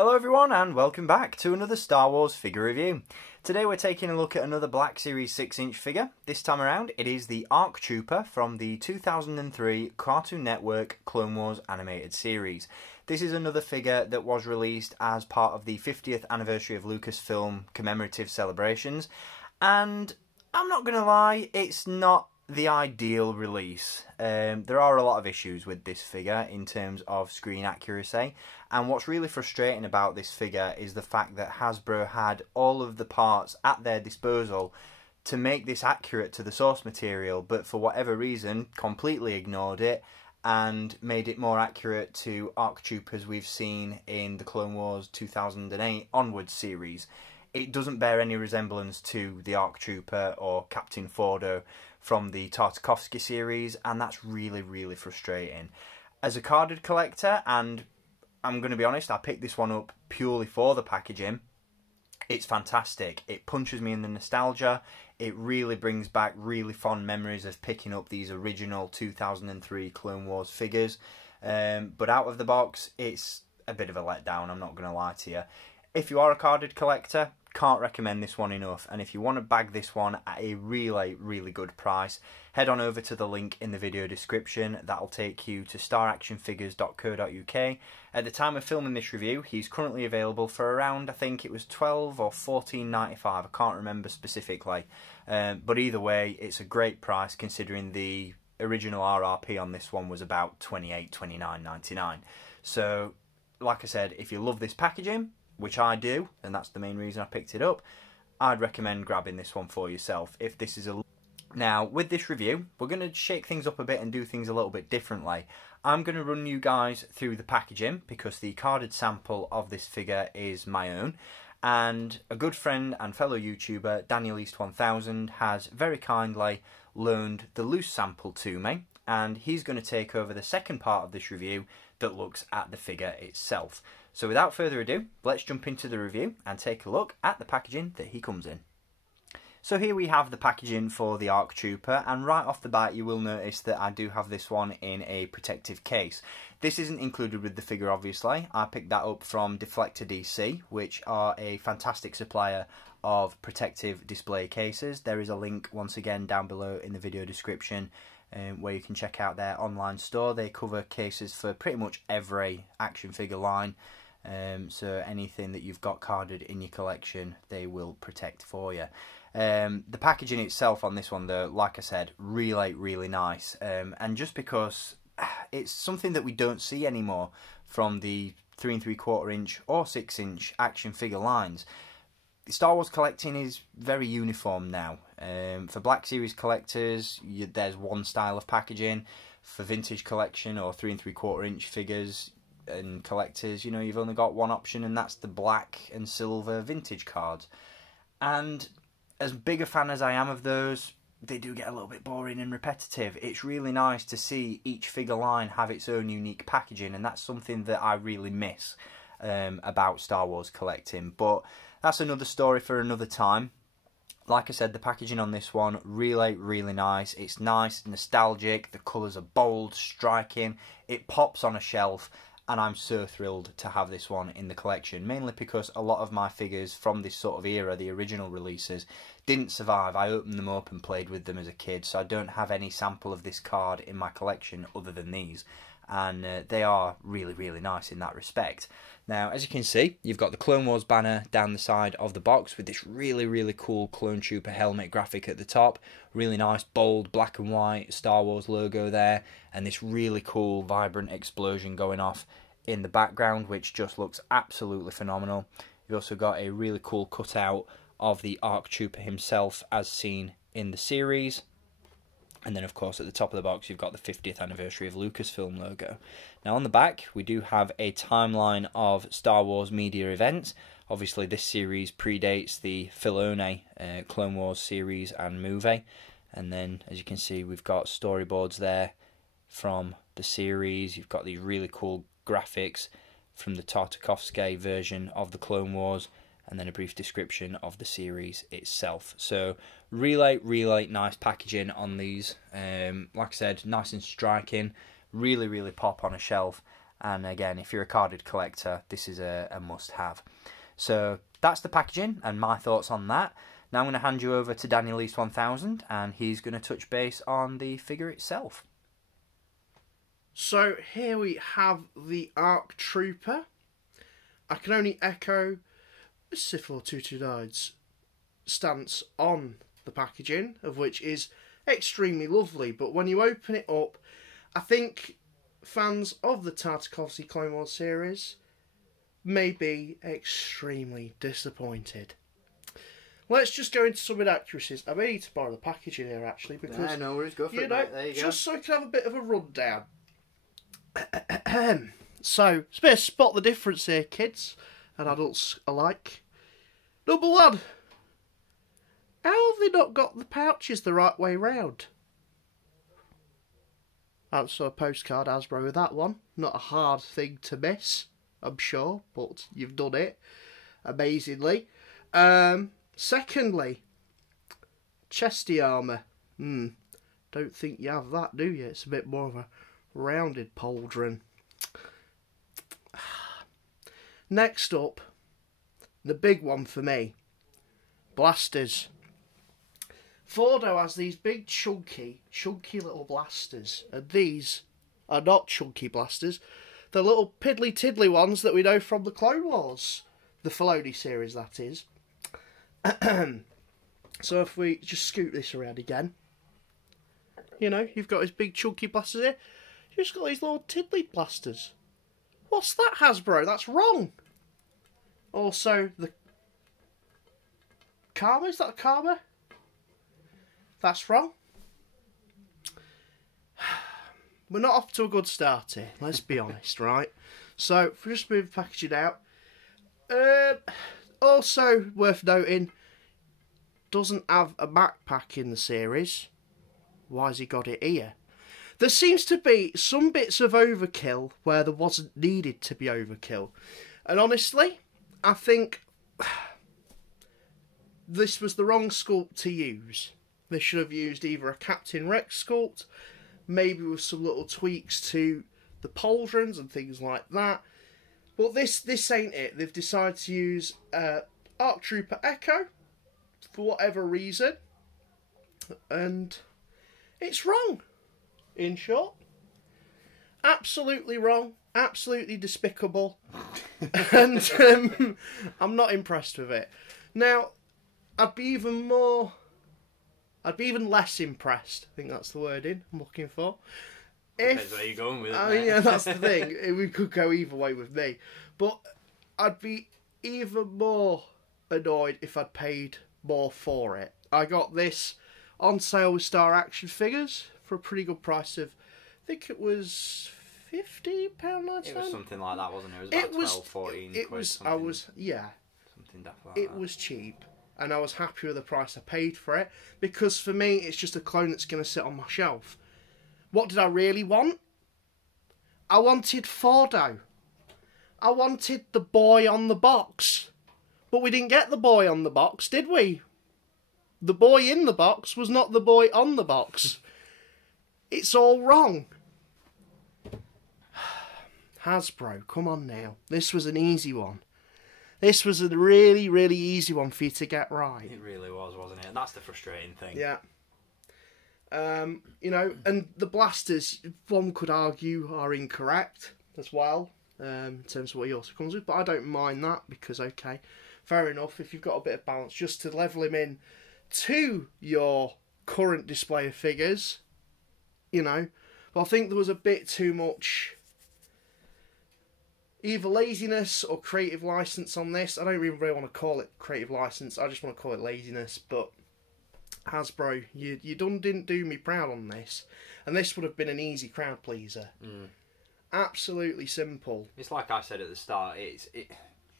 Hello everyone and welcome back to another Star Wars figure review. Today we're taking a look at another Black Series 6-inch figure. This time around it is the ARC Trooper from the 2003 Cartoon Network Clone Wars animated series. This is another figure that was released as part of the 50th anniversary of Lucasfilm commemorative celebrations, and I'm not going to lie, it's not the ideal release. There are a lot of issues with this figure in terms of screen accuracy, and what's really frustrating about this figure is the fact that Hasbro had all of the parts at their disposal to make this accurate to the source material, but for whatever reason completely ignored it and made it more accurate to ARC Troopers we've seen in the Clone Wars 2008 onwards series. It doesn't bear any resemblance to the ARC Trooper or Captain Fordo from the Tartakovsky series, and that's really frustrating. As a carded collector, and I'm going to be honest, I picked this one up purely for the packaging, it's fantastic. It punches me in the nostalgia. It really brings back really fond memories of picking up these original 2003 Clone Wars figures. But out of the box, it's a bit of a letdown, I'm not going to lie to you. If you are a carded collector, can't recommend this one enough, and if you want to bag this one at a really good price, head on over to the link in the video description. That'll take you to staractionfigures.co.uk. At the time of filming this review, he's currently available for around, I think it was $12 or $14.95, I can't remember specifically, but either way it's a great price considering the original RRP on this one was about $28, $29.99. So like I said, if you love this packaging, which I do, and that's the main reason I picked it up, I'd recommend grabbing this one for yourself if this is a... Now, with this review, we're going to shake things up a bit and do things a little bit differently. I'm going to run you guys through the packaging because the carded sample of this figure is my own, and a good friend and fellow YouTuber, Daniel East 1000, has very kindly loaned the loose sample to me, and he's going to take over the second part of this review that looks at the figure itself. So without further ado, let's jump into the review and take a look at the packaging that he comes in. So here we have the packaging for the ARC Trooper, and right off the bat you will notice that I do have this one in a protective case. This isn't included with the figure obviously. I picked that up from Deflector DC, which are a fantastic supplier of protective display cases. There is a link once again down below in the video description where you can check out their online store. They cover cases for pretty much every action figure line. So anything that you've got carded in your collection, they will protect for you. The packaging itself on this one though, like I said, really nice. And just because it's something that we don't see anymore from the 3 3/4 inch or 6-inch action figure lines. Star Wars collecting is very uniform now. For Black Series collectors, there's one style of packaging. For vintage collection or 3 3/4 inch figures and collectors, you know, you've only got one option, and that's the black and silver vintage cards. And as big a fan as I am of those, they do get a little bit boring and repetitive. It's really nice to see each figure line have its own unique packaging, and that's something that I really miss about Star Wars collecting. But that's another story for another time. Like I said, the packaging on this one, really nice. It's nice, nostalgic, the colours are bold, striking, it pops on a shelf, and I'm so thrilled to have this one in the collection, mainly because a lot of my figures from this sort of era, the original releases, didn't survive. I opened them up and played with them as a kid, so I don't have any sample of this card in my collection other than these, and they are really nice in that respect. Now, as you can see, you've got the Clone Wars banner down the side of the box with this really cool Clone Trooper helmet graphic at the top. Really nice, bold, black and white Star Wars logo there, and this really cool, vibrant explosion going off in the background, which just looks absolutely phenomenal. You've also got a really cool cutout of the ARC Trooper himself as seen in the series. And then, of course, at the top of the box, you've got the 50th anniversary of Lucasfilm logo. Now, on the back, we do have a timeline of Star Wars media events. Obviously, this series predates the Filoni Clone Wars series and movie. And then, as you can see, we've got storyboards there from the series. You've got these really cool graphics from the Tartakovsky version of the Clone Wars, and then a brief description of the series itself. So really nice packaging on these. Like I said, nice and striking, really pop on a shelf, And again, if you're a carded collector, this is a must-have. So that's the packaging and my thoughts on that. Now I'm going to hand you over to Daniel East 1000, and he's going to touch base on the figure itself. So here we have the ARC Trooper. I can only echo Syphil 229's stance on the packaging, of which is extremely lovely. But when you open it up, I think fans of the Tartakovsky Clone Wars series may be extremely disappointed. Let's just go into some inaccuracies. I may need to borrow the packaging here, actually, because no worries, go for it, know, mate. There you go. just so I can have a bit of a rundown. So, it's a bit of spot the difference here, kids and adults alike. Number one, how have they not got the pouches the right way round? Answer a postcard, Hasbro, with that one. Not a hard thing to miss, I'm sure, but you've done it amazingly. Secondly, chesty armour. Don't think you have that, do you? It's a bit more of a rounded pauldron. Next up, the big one for me, blasters. Fordo has these big chunky little blasters, and these are not chunky blasters. They're little piddly tiddly ones that we know from the Clone Wars, the Filoni series, that is. So if we just scoot this around again, you know, you've got his big chunky blasters here. You've just got these little tiddly blasters. What's that, Hasbro? That's wrong. Also, the Karma, is that a Karma? That's wrong. We're not off to a good start here, let's be honest, right? So, if we just move the packaging out. Also, worth noting, doesn't have a backpack in the series. Why has he got it here? There seems to be some bits of overkill where there wasn't needed to be overkill. And honestly, I think this was the wrong sculpt to use. They should have used either a Captain Rex sculpt, maybe with some little tweaks to the pauldrons and things like that. But this ain't it. They've decided to use ARC Trooper Echo for whatever reason. And it's wrong, in short. Absolutely wrong. Absolutely despicable. And I'm not impressed with it. Now, I'd be even less impressed. I think that's the wording I'm looking for. Depends where you're going with it. Yeah, that's the thing. We could go either way with me. But I'd be even more annoyed if I'd paid more for it. I got this on sale with Star Action Figures for a pretty good price of, I think it was £50.99. It was something like that, wasn't it? It was about 14 quid. Something daft like that. It was cheap. And I was happy with the price I paid for it. Because for me, it's just a clone that's going to sit on my shelf. What did I really want? I wanted Fordo. I wanted the boy on the box. But we didn't get the boy on the box, did we? The boy in the box was not the boy on the box. It's all wrong. Hasbro, come on now. This was an easy one. This was a really, really easy one for you to get right. It really was, wasn't it? That's the frustrating thing. Yeah. You know, and the blasters, one could argue, are incorrect as well, in terms of what he also comes with, but I don't mind that because, okay, fair enough, if you've got a bit of balance, just to level him in to your current display of figures, you know, but I think there was a bit too much either laziness or creative license on this. I don't even really want to call it creative license, I just want to call it laziness, but Hasbro, you didn't do me proud on this, and this would have been an easy crowd pleaser. Absolutely simple. It's like I said at the start.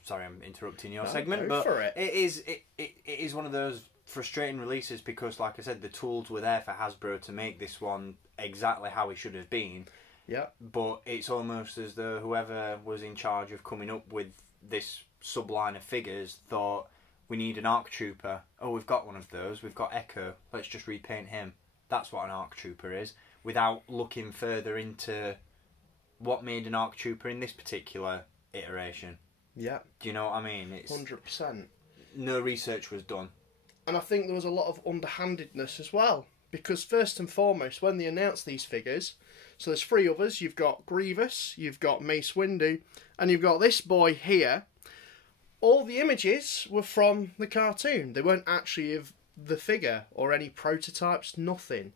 Sorry, I'm interrupting your segment, go but for it. It is one of those frustrating releases because, like I said, the tools were there for Hasbro to make this one exactly how it should have been. Yeah. But it's almost as though whoever was in charge of coming up with this subline of figures thought, we need an ARC Trooper. Oh, we've got one of those. We've got Echo. Let's just repaint him. That's what an ARC Trooper is, without looking further into what made an ARC Trooper in this particular iteration. Yeah. Do you know what I mean? It's 100%. no research was done. And I think there was a lot of underhandedness as well. Because first and foremost, when they announced these figures, so there's 3 others. You've got Grievous, you've got Mace Windu, and you've got this boy here. All the images were from the cartoon. They weren't actually of the figure or any prototypes, nothing.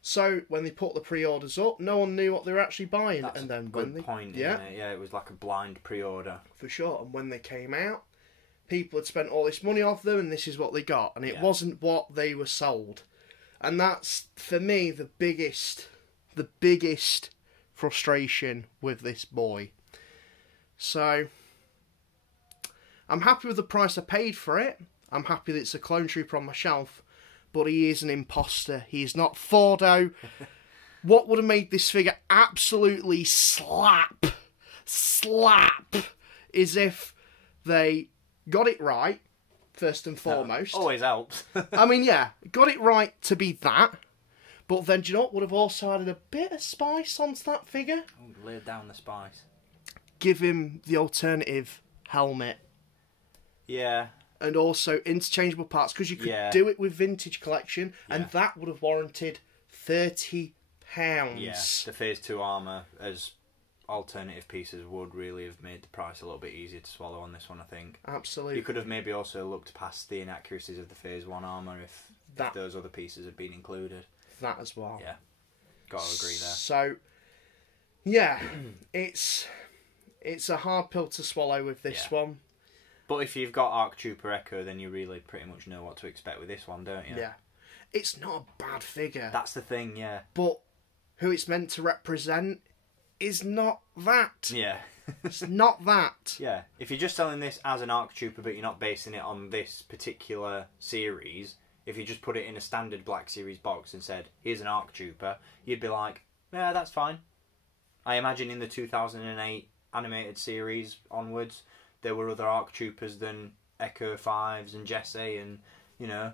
So when they put the pre-orders up, no one knew what they were actually buying. That's and then a good point, yeah, isn't it? Yeah, it was like a blind pre-order. for sure. And when they came out, people had spent all this money off them, and this is what they got. And it wasn't what they were sold. And that's, for me, the biggest frustration with this boy. So, I'm happy with the price I paid for it. I'm happy that it's a clone trooper on my shelf. But he is an imposter. He is not Fordo. What would have made this figure absolutely slap is if they got it right, first and foremost. Always helps. I mean, yeah, got it right to be that. But then, do you know what would have also added a bit of spice onto that figure? Oh, lay down the spice. Give him the alternative helmet. Yeah. And also interchangeable parts, because you could do it with Vintage Collection, and that would have warranted £30. Yeah, the Phase 2 armour as alternative pieces would really have made the price a little bit easier to swallow on this one, I think. Absolutely. You could have maybe also looked past the inaccuracies of the Phase 1 armour if those other pieces had been included. That as well. Yeah, got to agree there. So, yeah, it's a hard pill to swallow with this one. But if you've got ARC Trooper Echo, then you really pretty much know what to expect with this one, don't you? Yeah. It's not a bad figure. That's the thing, yeah. But who it's meant to represent is not that. Yeah. It's not that. Yeah. If you're just selling this as an ARC Trooper, but you're not basing it on this particular series, if you just put it in a standard Black Series box and said, here's an ARC Trooper, you'd be like, yeah, that's fine. I imagine in the 2008 animated series onwards, there were other ARC Troopers than Echo 5s and Jesse, and, you know,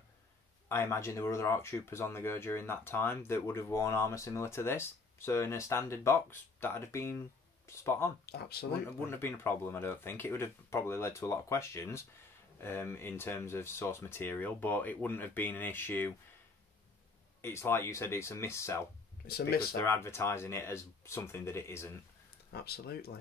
I imagine there were other ARC Troopers on the go during that time that would have worn armour similar to this. So in a standard box, that would have been spot on. Absolutely. Wouldn't have been a problem, I don't think. It would have probably led to a lot of questions in terms of source material, but it wouldn't have been an issue. It's like you said, it's a mis-sell. It's a because mis-sell. they're advertising it as something that it isn't. Absolutely.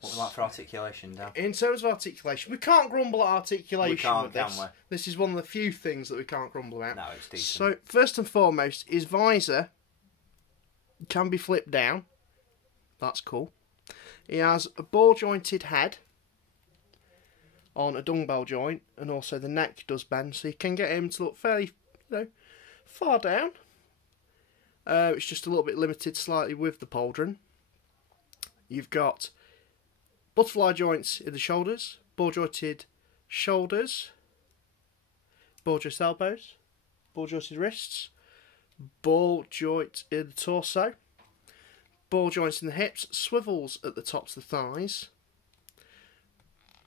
What we like for articulation, Dan? In terms of articulation, we can't grumble at articulation We can't, with this. can we? This is one of the few things that we can't grumble at. No, it's decent. So, first and foremost, his visor can be flipped down. That's cool. He has a ball-jointed head on a dumbbell joint, and also the neck does bend, so you can get him to look fairly, far down. It's just a little bit limited slightly with the pauldron. You've got butterfly joints in the shoulders, ball-jointed shoulders, ball-jointed elbows, ball-jointed wrists, ball joint in the torso, ball joints in the hips, swivels at the tops of the thighs,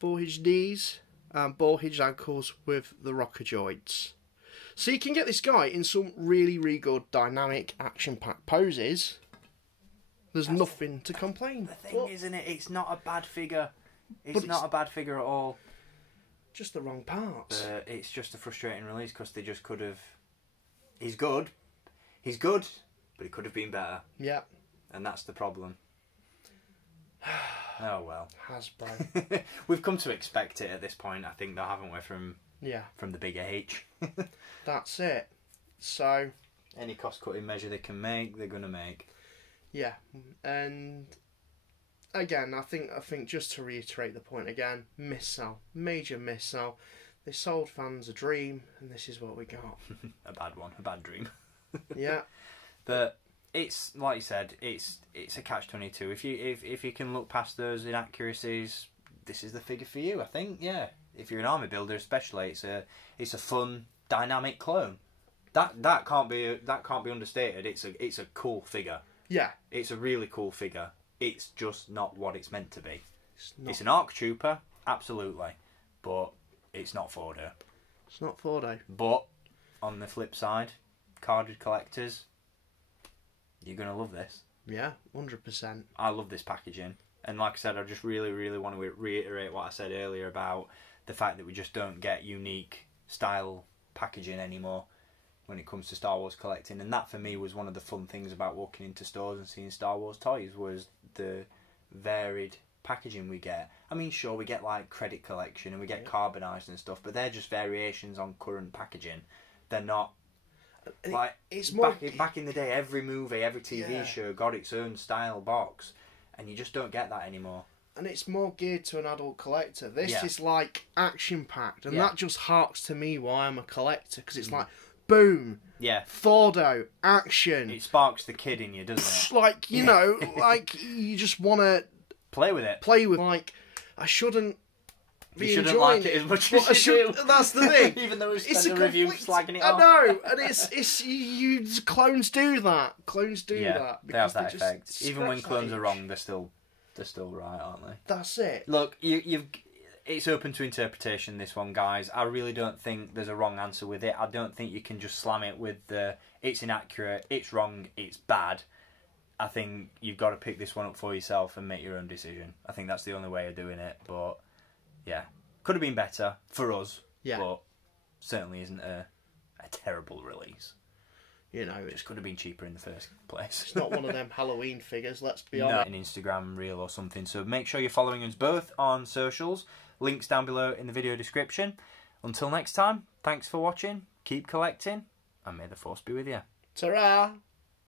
ball hinged knees, and ball hinged ankles with the rocker joints. So you can get this guy in some really, really good dynamic action-packed poses. There's nothing to complain. The thing, isn't it? It's not a bad figure. It's not a bad figure at all. Just the wrong parts. It's just a frustrating release because they just could have... He's good, but he could have been better. Yeah. And that's the problem. Oh well. Hasbro. We've come to expect it at this point, I think, though, haven't we, from the big H. That's it. So... Any cost-cutting measure they can make, they're going to make. Yeah, and again, I think just to reiterate the point again, mis-sell, major mis-sell. They sold fans a dream, and this is what we got. A bad one, a bad dream. Yeah, but it's like you said, it's a catch-22. If you can look past those inaccuracies, this is the figure for you. I think, yeah. If you're an army builder, especially, it's a fun, dynamic clone. That can't be understated. It's a cool figure. Yeah. It's a really cool figure. It's just not what it's meant to be. It's an ARC Trooper, absolutely. But it's not Fordo. It's not Fordo. But, on the flip side, carded collectors, you're going to love this. Yeah, 100%. I love this packaging. And like I said, I just really, really want to reiterate what I said earlier about the fact that we just don't get unique style packaging anymore when it comes to Star Wars collecting. And that for me was one of the fun things about walking into stores and seeing Star Wars toys, was the varied packaging we get. I mean, sure, we get like credit collection and we get carbonized and stuff, but they're just variations on current packaging. They're not like it's more back in the day. Every movie, every TV show got its own style box, and you just don't get that anymore. And it's more geared to an adult collector. This is like action packed, and that just harks to me why I'm a collector, because it's like boom, Fordo, action. It sparks the kid in you, doesn't it? Like, you know, like you just want to play with it. Like, I shouldn't. You shouldn't like it as much as you do. That's the thing. Even though it's a review slagging it off. I know, and it's clones do that. Clones do that. They have that effect. Even when clones are wrong, they're still right, aren't they? That's it. Look, it's open to interpretation, this one, guys. I really don't think there's a wrong answer with it. I don't think you can just slam it with it's inaccurate, it's wrong, it's bad. I think you've got to pick this one up for yourself and make your own decision. I think that's the only way of doing it, but yeah. Could have been better for us, but certainly isn't a terrible release. You know, it just could have been cheaper in the first place. It's not one of them Halloween figures, let's be honest. An Instagram reel or something. So make sure you're following us both on socials. Links down below in the video description. Until next time, thanks for watching, keep collecting, and may the Force be with you. Ta-ra!